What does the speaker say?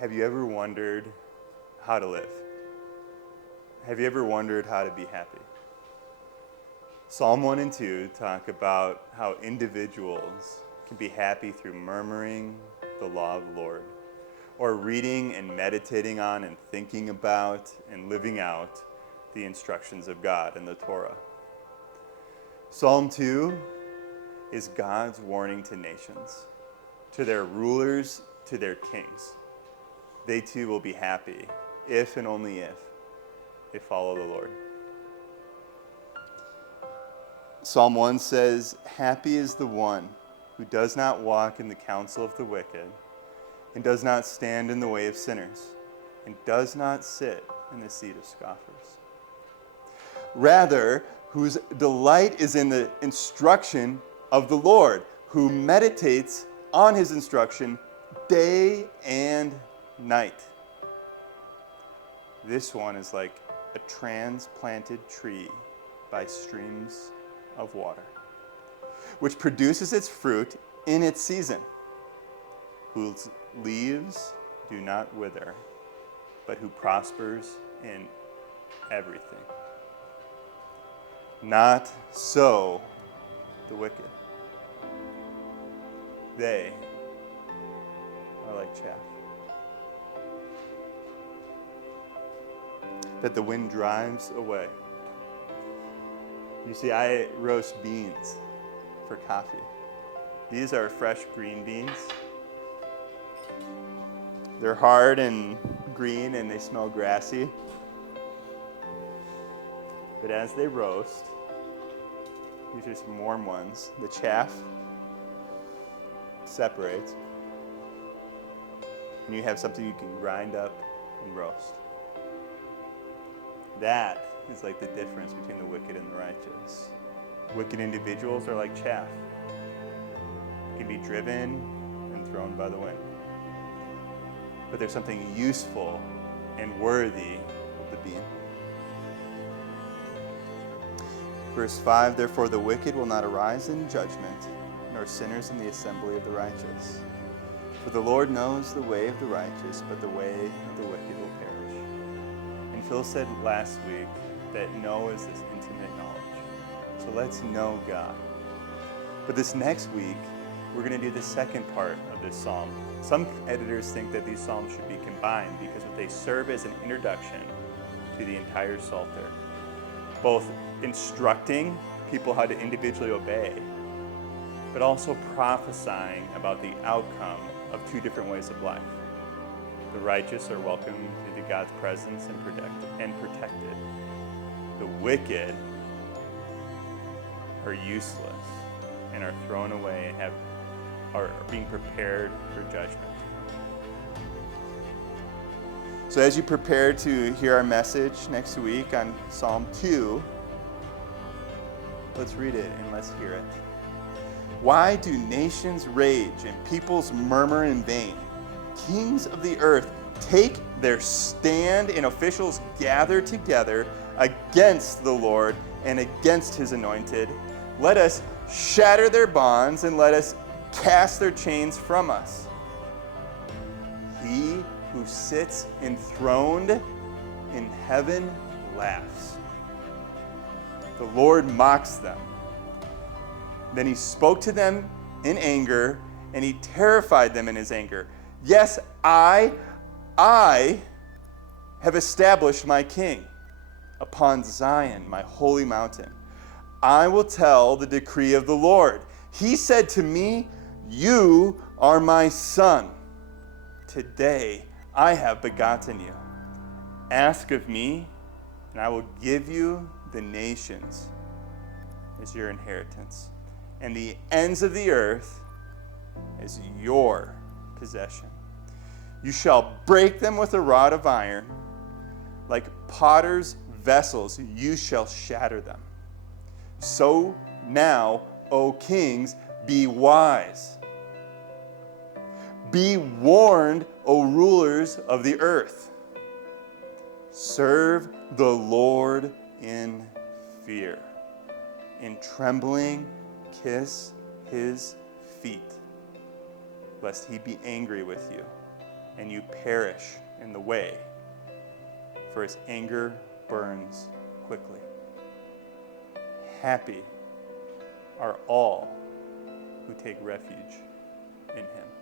Have you ever wondered how to live? Have you ever wondered how to be happy? Psalm 1 and 2 talk about how individuals can be happy through murmuring the law of the Lord, or reading and meditating on and thinking about and living out the instructions of God in the Torah. Psalm 2 is God's warning to nations, to their rulers, to their kings. They too will be happy if and only if they follow the Lord. Psalm 1 says, "Happy is the one who does not walk in the counsel of the wicked, and does not stand in the way of sinners, and does not sit in the seat of scoffers. Rather, whose delight is in the instruction of the Lord, who meditates on his instruction day and night. This one is like a transplanted tree by streams of water, which produces its fruit in its season, whose leaves do not wither, but who prospers in everything. Not so the wicked. They are like chaff that the wind drives away." You see, I roast beans for coffee. These are fresh green beans. They're hard and green and they smell grassy. But as they roast, these are some warm ones, the chaff separates, and you have something you can grind up and roast. That is like the difference between the wicked and the righteous. Wicked individuals are like chaff. They can be driven and thrown by the wind. But there's something useful and worthy of the bean. Verse 5, "Therefore the wicked will not arise in judgment, nor sinners in the assembly of the righteous. For the Lord knows the way of the righteous, but the way of the wicked will perish." And Phil said last week that know is this intimate knowledge. So let's know God. But this next week, we're going to do the second part of this psalm. Some editors think that these psalms should be combined because they serve as an introduction to the entire Psalter, both instructing people how to individually obey, but also prophesying about the outcome of two different ways of life. The righteous are welcomed into God's presence and protected. The wicked are useless and are thrown away and are being prepared for judgment. So as you prepare to hear our message next week on Psalm 2, let's read it and let's hear it. "Why do nations rage and peoples murmur in vain? Kings of the earth take their stand and officials gather together against the Lord and against his anointed. Let us shatter their bonds and let us cast their chains from us. He who sits enthroned in heaven laughs. The Lord mocks them. Then he spoke to them in anger, and he terrified them in his anger. Yes, I have established my king upon Zion, my holy mountain. I will tell the decree of the Lord. He said to me, 'You are my son. Today I have begotten you. Ask of me, and I will give you the nations as your inheritance, and the ends of the earth as your possession. You shall break them with a rod of iron. Like potter's vessels, you shall shatter them. So now, O kings, be wise. Be warned, O rulers of the earth. Serve the Lord in fear. In trembling, kiss his feet, lest he be angry with you, and you perish in the way, for his anger burns quickly. Happy are all who take refuge in him.